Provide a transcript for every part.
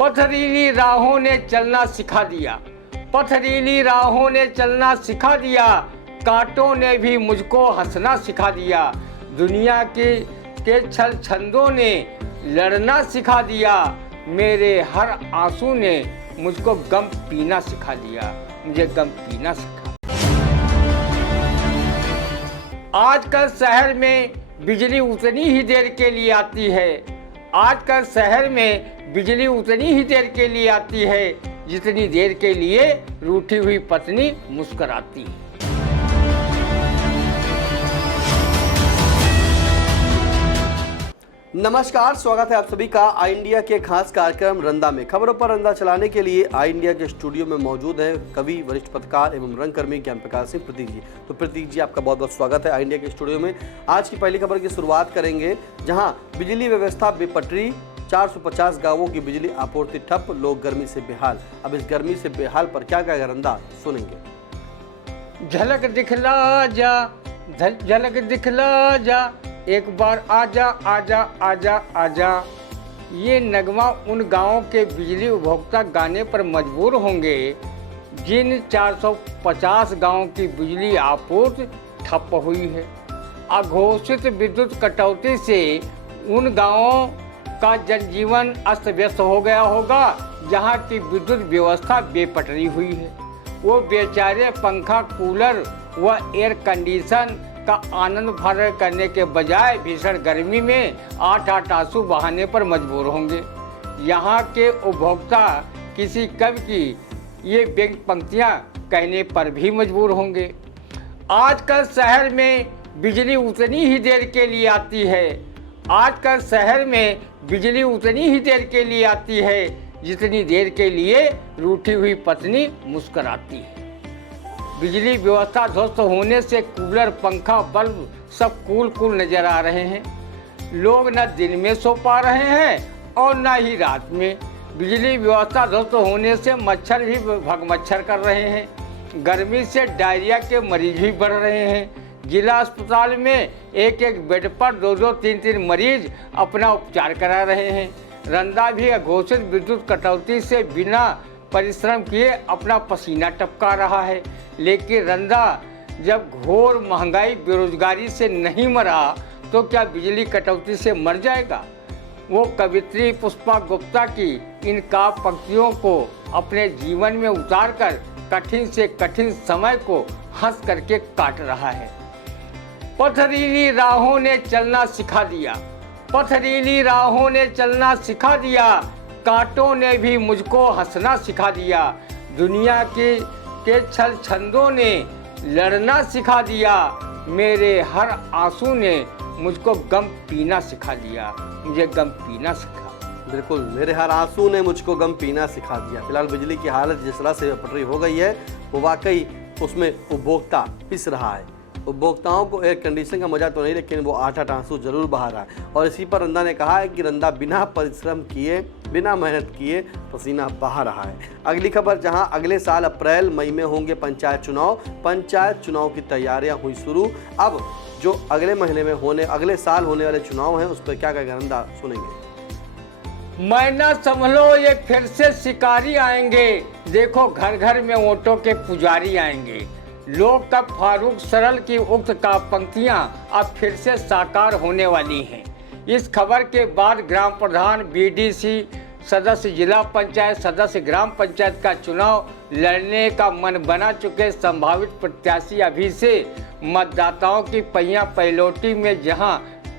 पथरीली राहों ने चलना सिखा दिया, पथरीली राहों ने चलना सिखा दिया, कांटों ने भी मुझको हंसना सिखा दिया, दुनिया के छल छंदों ने लड़ना सिखा दिया, मेरे हर आंसू ने मुझको गम पीना सिखा दिया, मुझे गम पीना सिखा। आजकल शहर में बिजली उतनी ही देर के लिए आती है, आजकल शहर में बिजली उतनी ही देर के लिए आती है जितनी देर के लिए रूठी हुई पत्नी मुस्कुराती है। नमस्कार, स्वागत है आप सभी का आई इंडिया के खास कार्यक्रम रंदा में। खबरों पर रंदा चलाने के लिए आई इंडिया के स्टूडियो में मौजूद है कवि, वरिष्ठ पत्रकार एवं रंगकर्मी ज्ञान प्रकाश सिंह प्रतीक जी। तो प्रतीक जी, आपका बहुत बहुत स्वागत है आई इंडिया के स्टूडियो में। आज की पहली खबर की शुरुआत करेंगे, जहां बिजली व्यवस्था बेपटरी, 450 गांवों की बिजली आपूर्ति ठप, लोग गर्मी से बेहाल। अब इस गर्मी से बेहाल पर क्या क्या रंदा सुनेंगे। झलक दिखला जा, झलक दिखला जा, एक बार आजा आजा आजा आजा। ये नगमा उन गांवों के बिजली उपभोक्ता गाने पर मजबूर होंगे जिन 450 गांवों की बिजली आपूर्ति ठप हुई है। अघोषित विद्युत कटौती से उन गांवों का जनजीवन अस्त व्यस्त हो गया होगा जहां की विद्युत व्यवस्था बेपटरी हुई है। वो बेचारे पंखा, कूलर व एयर कंडीशन का आनंद भर करने के बजाय भीषण गर्मी में आठ आंसू बहाने पर मजबूर होंगे। यहाँ के उपभोक्ता किसी कवि की ये व्यंग्य पंक्तियाँ कहने पर भी मजबूर होंगे। आजकल शहर में बिजली उतनी ही देर के लिए आती है, आजकल शहर में बिजली उतनी ही देर के लिए आती है जितनी देर के लिए रूठी हुई पत्नी मुस्कुराती है। बिजली व्यवस्था ध्वस्त होने से कूलर, पंखा, बल्ब सब कूल नजर आ रहे हैं। लोग न दिन में सो पा रहे हैं और न ही रात में। बिजली व्यवस्था ध्वस्त होने से मच्छर भी भगमच्छर कर रहे हैं। गर्मी से डायरिया के मरीज भी बढ़ रहे हैं। जिला अस्पताल में एक बेड पर 2-2, 3-3 मरीज अपना उपचार करा रहे हैं। रंदा भी अघोषित विद्युत कटौती से बिना परिश्रम किए अपना पसीना टपका रहा है। लेकिन रंदा जब घोर महंगाई, बेरोजगारी से नहीं मरा तो क्या बिजली कटौती से मर जाएगा। वो कवित्री पुष्पा गुप्ता की इन काव्य पंक्तियों को अपने जीवन में उतारकर कठिन से कठिन समय को हंस करके काट रहा है। पथरीली राहों ने चलना सिखा दिया, पथरीली राहों ने चलना सिखा दिया, कांटों ने भी मुझको हंसना सिखा दिया, दुनिया के छल छंदों ने लड़ना सिखा दिया, मेरे हर आंसू ने मुझको गम पीना सिखा दिया, मुझे गम पीना सिखा। बिल्कुल, मेरे हर आंसू ने मुझको गम पीना सिखा दिया। फिलहाल बिजली की हालत जिस तरह से पटरी हो गई है वो वाकई उसमें उपभोक्ता पिस रहा है। उपभोक्ताओं को एयर कंडीशन का मजा तो नहीं, लेकिन वो आठ आंसू जरूर बहा रहा है। और इसी पर रंदा ने कहा है कि रंदा बिना परिश्रम किए, बिना मेहनत किए पसीना बहा रहा है। अगली खबर, जहां अगले साल अप्रैल मई में होंगे पंचायत चुनाव की तैयारियां हुई शुरू। अब जो अगले साल होने वाले चुनाव हैं उस पर क्या क्या रंदा सुनेंगे। मैं ना संभलो ये फिर से शिकारी आएंगे, देखो घर घर में वोटों के पुजारी आएंगे। लोग कब फारूक सरल की उक्त का पंक्तियां अब फिर से साकार होने वाली हैं। इस खबर के बाद ग्राम प्रधान, बीडीसी सदस्य, जिला पंचायत सदस्य, ग्राम पंचायत का चुनाव लड़ने का मन बना चुके संभावित प्रत्याशी अभी से मतदाताओं की पहिया पैलोटी में जहां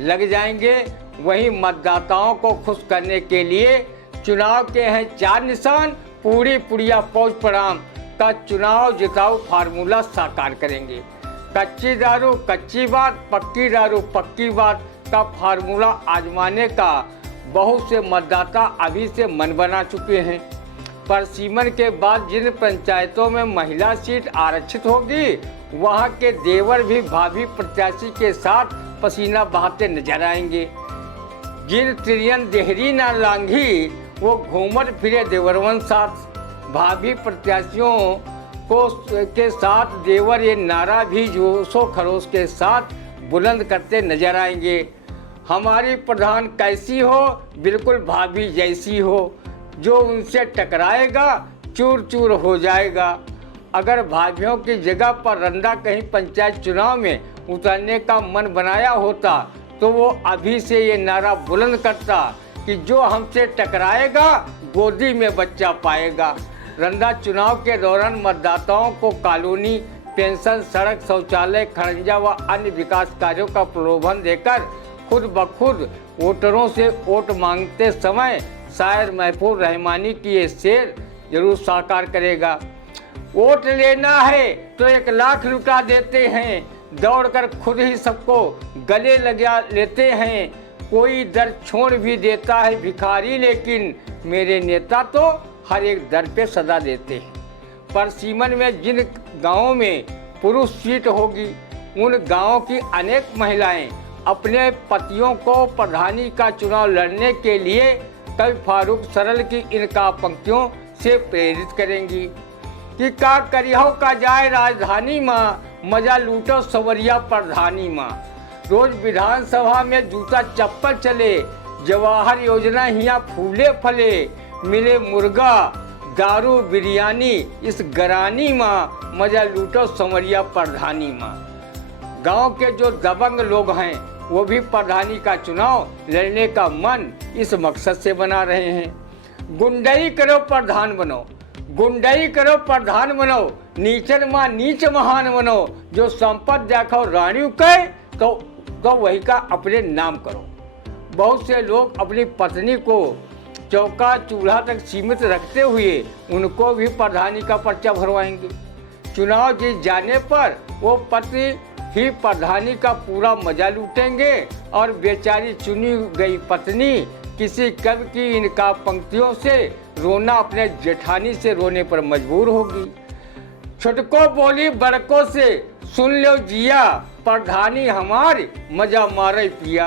लग जाएंगे, वहीं मतदाताओं को खुश करने के लिए चुनाव के हैं 4 निशान। पूरी पुड़िया पौज प्रणाम का चुनाव जिताऊ फार्मूला साकार करेंगे। कच्ची दारू कच्ची बात, पक्की दारू पक्की बात का फार्मूला आजमाने का बहुत से मतदाता अभी से मन बना चुके हैं। परसीमन के बाद जिन पंचायतों में महिला सीट आरक्षित होगी वहां के देवर भी भाभी प्रत्याशी के साथ पसीना बहाते नजर आएंगे। जिन त्रियन देहरी न लांघी वो घूमर फिरे देवरवन साथ, भाभी प्रत्याशियों के साथ देवर ये नारा भी जोशो खरोश के साथ बुलंद करते नजर आएंगे। हमारी प्रधान कैसी हो, बिल्कुल भाभी जैसी हो, जो उनसे टकराएगा चूर चूर हो जाएगा। अगर भाइयों की जगह पर रंदा कहीं पंचायत चुनाव में उतरने का मन बनाया होता तो वो अभी से ये नारा बुलंद करता कि जो हमसे टकराएगा गोदी में बच्चा पाएगा। रंदा चुनाव के दौरान मतदाताओं को कॉलोनी, पेंशन, सड़क, शौचालय, खड़ंजा व अन्य विकास कार्यों का प्रलोभन देकर खुद ब खुद वोटरों से वोट मांगते समय शायर महफूज रहमानी की ये शेर जरूर साकार करेगा। वोट लेना है तो 1 लाख लुटा देते हैं, दौड़कर खुद ही सबको गले लगा लेते हैं। कोई दर छोड़ भी देता है भिखारी, लेकिन मेरे नेता तो हर एक दर पे सदा देते हैं। पर सीमन में जिन गांवों में पुरुष सीट होगी उन गांवों की अनेक महिलाएं अपने पतियों को प्रधानी का चुनाव लड़ने के लिए कवि फारूक सरल की इनका पंक्तियों से प्रेरित करेंगी कि का करिहो का जाए राजधानी माँ, मजा लूटो सवरिया प्रधानी माँ। रोज विधानसभा में जूता चप्पल चले, जवाहर योजना हिया फूले फले, मिले मुर्गा दारू बिरयानी इस गरानी माँ, मजा लूटो संवरिया प्रधानी माँ। गांव के जो दबंग लोग हैं वो भी प्रधानी का चुनाव लड़ने का मन इस मकसद से बना रहे हैं। गुंडई करो प्रधान बनो, गुंडई करो प्रधान बनो, नीचन माँ नीच महान बनो। जो संपत्ति देखो रानी के तो वही का अपने नाम करो। बहुत से लोग अपनी पत्नी को चौका चूल्हा तक सीमित रखते हुए उनको भी प्रधानी का पर्चा भरवाएंगे। चुनाव जीत जाने पर वो पति ही प्रधानी का पूरा मजा लूटेंगे और बेचारी चुनी गई पत्नी किसी कवि की इनका पंक्तियों से रोना अपने जेठानी से रोने पर मजबूर होगी। छुटको बोली बड़कों से सुन लो जिया, प्रधानी हमारी मजा मारे पिया।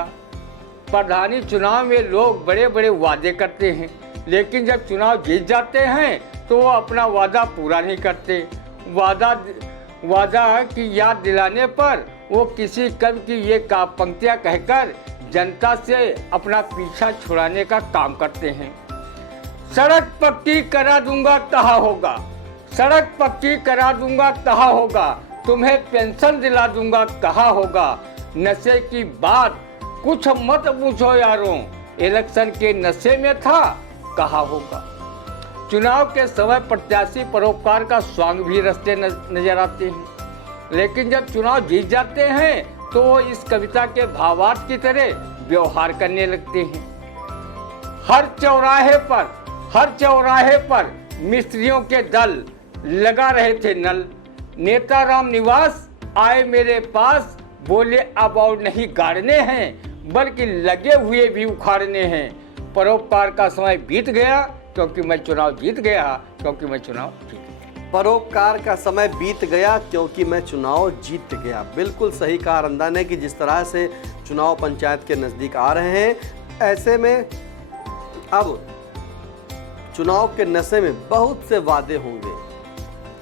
प्रधानी चुनाव में लोग बड़े बड़े वादे करते हैं, लेकिन जब चुनाव जीत जाते हैं तो वो अपना वादा पूरा नहीं करते। वादा की याद दिलाने पर वो किसी कवि की ये पंक्तियाँ कहकर जनता से अपना पीछा छुड़ाने का काम करते हैं। सड़क पक्की करा दूंगा कहा होगा, सड़क पक्की करा दूंगा कहा होगा, तुम्हें पेंशन दिला दूंगा कहा होगा। नशे की बात कुछ मत पूछो यारों, इलेक्शन के नशे में था कहा होगा। चुनाव के समय प्रत्याशी परोपकार का स्वांग भी रचते नजर आते हैं, लेकिन जब चुनाव जीत जाते हैं तो वो इस कविता के भावार्थ की तरह व्यवहार करने लगते हैं। हर चौराहे पर मिस्त्रियों के दल लगा रहे थे नल। नेता राम निवास आए मेरे पास, बोले अब और नहीं गाड़ने हैं बल्कि लगे हुए भी उखाड़ने हैं। परोपकार का समय बीत गया क्योंकि मैं चुनाव जीत गया, क्योंकि मैं चुनाव जीत गया। परोपकार का समय बीत गया क्योंकि मैं चुनाव जीत गया। बिल्कुल सही कहा रंदा ने कि जिस तरह से चुनाव पंचायत के नज़दीक आ रहे हैं, ऐसे में अब चुनाव के नशे में बहुत से वादे होंगे।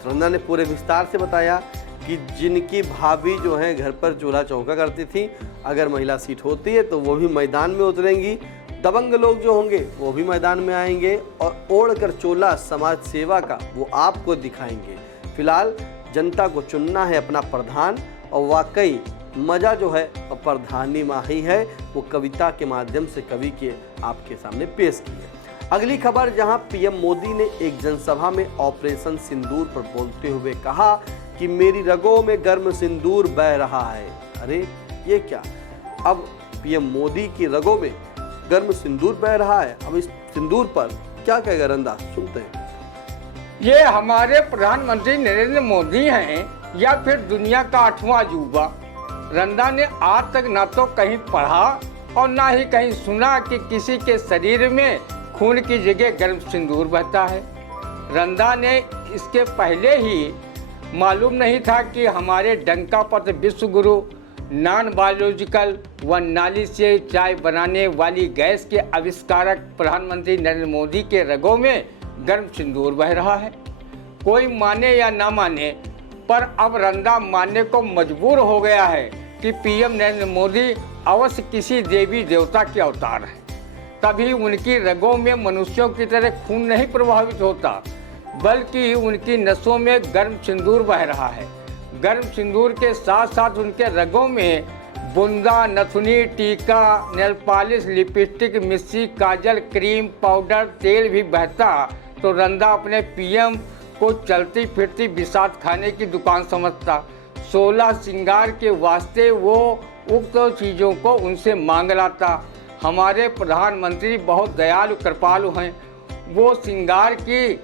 रंदा ने पूरे विस्तार से बताया कि जिनकी भाभी जो है घर पर चूल्हा चौका करती थी, अगर महिला सीट होती है तो वो भी मैदान में उतरेंगी। दबंग लोग जो होंगे वो भी मैदान में आएंगे और ओढ़ कर चोला समाज सेवा का वो आपको दिखाएंगे। फिलहाल जनता को चुनना है अपना प्रधान, और वाकई मज़ा जो है प्रधानी माँ ही है। वो कविता के माध्यम से कवि के आपके सामने पेश की है। अगली खबर, जहां पीएम मोदी ने एक जनसभा में ऑपरेशन सिंदूर पर बोलते हुए कहा कि मेरी रगों में गर्म सिंदूर बह रहा है। अरे ये क्या, अब पीएम मोदी की रगों में गर्म सिंदूर बह रहा है। अब इस सिंदूर पर क्या कहेगा रंदा, सुनते हैं। ये हमारे प्रधानमंत्री नरेंद्र मोदी हैं या फिर दुनिया का 8वां अजूबा। रंदा ने आज तक ना तो कहीं पढ़ा और ना ही कहीं सुना कि किसी के शरीर में खून की जगह गर्म सिंदूर बहता है। रंदा ने इसके पहले ही मालूम नहीं था कि हमारे डंकापत विश्व गुरु नॉन बायोलॉजिकल व नाली से चाय बनाने वाली गैस के आविष्कारक प्रधानमंत्री नरेंद्र मोदी के रगों में गर्म सिंदूर बह रहा है। कोई माने या ना माने, पर अब रंदा मानने को मजबूर हो गया है कि पीएम नरेंद्र मोदी अवश्य किसी देवी देवता के अवतार है। तभी उनकी रगों में मनुष्यों की तरह खून नहीं प्रभावित होता, बल्कि उनकी नसों में गर्म सिंदूर बह रहा है। गर्म सिंदूर के साथ साथ उनके रगों में बुंदा, नथुनी, टीका, नेल पॉलिश, लिपस्टिक, मिस्सी, काजल, क्रीम, पाउडर, तेल भी बहता तो रंदा अपने पीएम को चलती फिरती बिसात खाने की दुकान समझता। 16 श्रृंगार के वास्ते वो उक्त चीज़ों को उनसे मांग लाता। हमारे प्रधानमंत्री बहुत दयालु कृपालु हैं। वो श्रृंगार की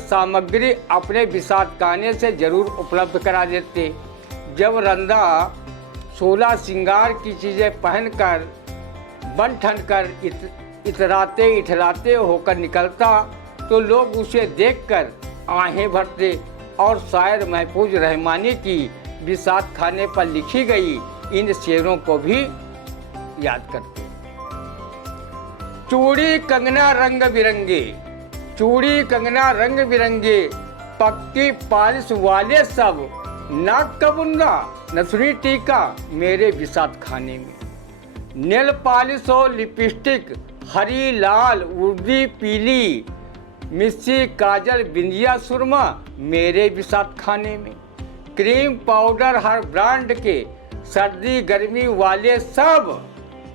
सामग्री अपने बिसात खाने से जरूर उपलब्ध करा देते। जब रंदा 16 श्रृंगार की चीज़ें पहनकर बन ठन कर इतराते इठलाते होकर निकलता तो लोग उसे देखकर आहें भरते और शायद महफूज रहमानी की बिसात खाने पर लिखी गई इन शेरों को भी याद करते। चूड़ी कंगना रंग बिरंगे, चूड़ी कंगना रंग बिरंगे, पक्की पालिश वाले सब, नाक का बुंदा, नथुनी, टीका मेरे बिसात खाने में। नेल पॉलिश और लिपस्टिक हरी, लाल, उर्दी, पीली, मिस्सी, काजल, बिंदिया, सुरमा मेरे बिसात खाने में। क्रीम पाउडर हर ब्रांड के, सर्दी गर्मी वाले सब,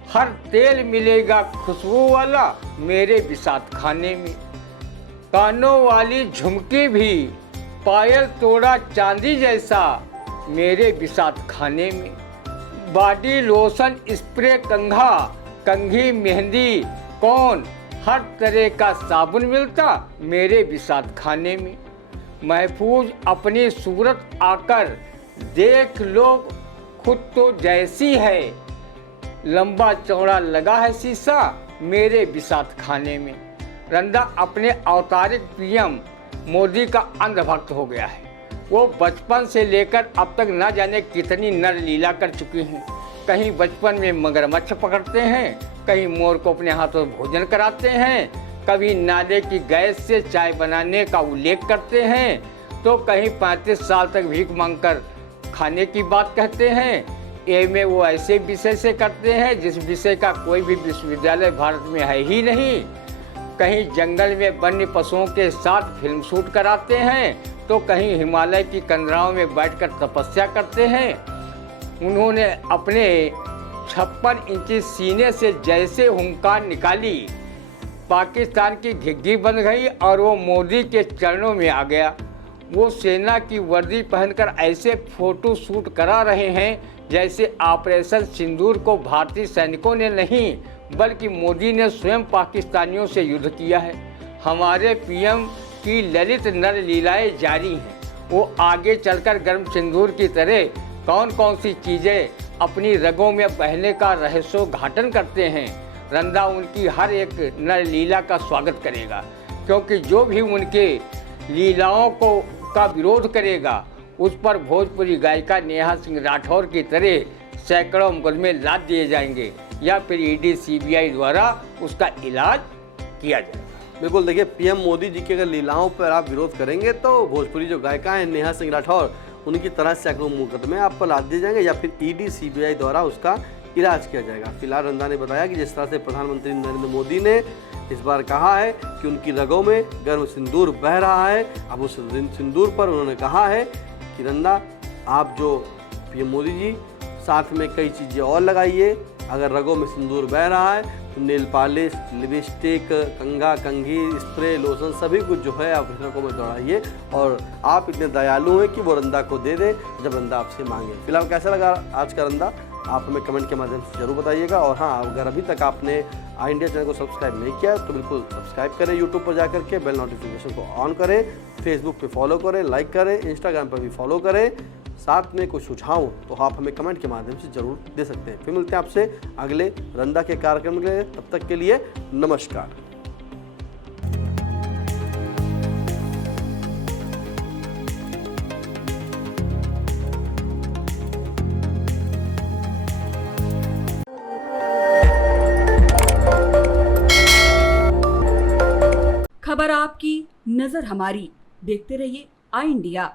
हर तेल मिलेगा खुशबू वाला मेरे बिसात खाने में। कानों वाली झुमकी भी, पायल तोड़ा चांदी जैसा मेरे बिसात खाने में। बॉडी लोशन, स्प्रे, कंघा, कंघी, मेहंदी, कौन हर तरह का साबुन मिलता मेरे बिसात खाने में। महफूज अपनी सूरत आकर देख लो खुद तो जैसी है, लंबा चौड़ा लगा है शीशा मेरे बिसात खाने में। रंदा अपने अवतारिक पीएम मोदी का अंधभक्त हो गया है। वो बचपन से लेकर अब तक न जाने कितनी नर लीला कर चुकी हैं। कहीं बचपन में मगरमच्छ पकड़ते हैं, कहीं मोर को अपने हाथों भोजन कराते हैं, कभी नाले की गैस से चाय बनाने का उल्लेख करते हैं, तो कहीं 35 साल तक भीख मांगकर खाने की बात कहते हैं। एमए वो ऐसे विषय से करते हैं जिस विषय का कोई भी विश्वविद्यालय भारत में है ही नहीं। कहीं जंगल में वन्य पशुओं के साथ फिल्म शूट कराते हैं, तो कहीं हिमालय की कंदराओं में बैठकर तपस्या करते हैं। उन्होंने अपने 56 इंची सीने से जैसे हुंकार निकाली, पाकिस्तान की घिग्गी बन गई और वो मोदी के चरणों में आ गया। वो सेना की वर्दी पहनकर ऐसे फोटो शूट करा रहे हैं जैसे ऑपरेशन सिंदूर को भारतीय सैनिकों ने नहीं बल्कि मोदी ने स्वयं पाकिस्तानियों से युद्ध किया है। हमारे पीएम की ललित नर लीलाएं जारी हैं। वो आगे चलकर गर्म सिंदूर की तरह कौन कौन सी चीज़ें अपनी रगों में बहने का रहस्योद्घाटन करते हैं। रंदा उनकी हर एक नर लीला का स्वागत करेगा, क्योंकि जो भी उनके लीलाओं का विरोध करेगा उस पर भोजपुरी गायिका नेहा सिंह राठौर की तरह सैकड़ों मुकदमे लाद दिए जाएंगे या फिर ईडी सीबीआई द्वारा उसका इलाज किया जाएगा। बिल्कुल, देखिए पीएम मोदी जी की अगर लीलाओं पर आप विरोध करेंगे तो भोजपुरी जो गायिका हैं नेहा सिंह राठौर, उनकी तरह सैकड़ों मुकदमे आप पर लाद दिए जाएंगे या फिर ईडी सीबीआई द्वारा उसका इलाज किया जाएगा। फिलहाल रंदा ने बताया कि जिस तरह से प्रधानमंत्री नरेंद्र मोदी ने इस बार कहा है कि उनकी रगों में गर्म सिंदूर बह रहा है, अब उस सिंदूर पर उन्होंने कहा है कि रंदा आप जो पीएम मोदी जी साथ में कई चीज़ें और लगाइए। अगर रगों में सिंदूर बह रहा है तो नेल पॉलिश, लिपस्टिक, कंघा, कंघी, स्प्रे, लोशन सभी कुछ जो है आप रगों में दौड़ाइए और आप इतने दयालु हैं कि वो रंदा को दे दे जब रंदा आपसे मांगे। फिलहाल कैसा लगा आज का रंदा आप हमें कमेंट के माध्यम से जरूर बताइएगा। और हाँ, अगर अभी तक आपने आई इंडिया चैनल को सब्सक्राइब नहीं किया तो बिल्कुल सब्सक्राइब करें, यूट्यूब पर जाकर के बेल नोटिफिकेशन को ऑन करें, फेसबुक पे फॉलो करें, लाइक करें, इंस्टाग्राम पर भी फॉलो करें। साथ में कोई सुझाव तो आप हमें कमेंट के माध्यम से जरूर दे सकते हैं। फिर मिलते हैं आपसे अगले रंदा के कार्यक्रम के लिए, तब तक के लिए नमस्कार। खबर आपकी, नजर हमारी। देखते रहिए आई इंडिया।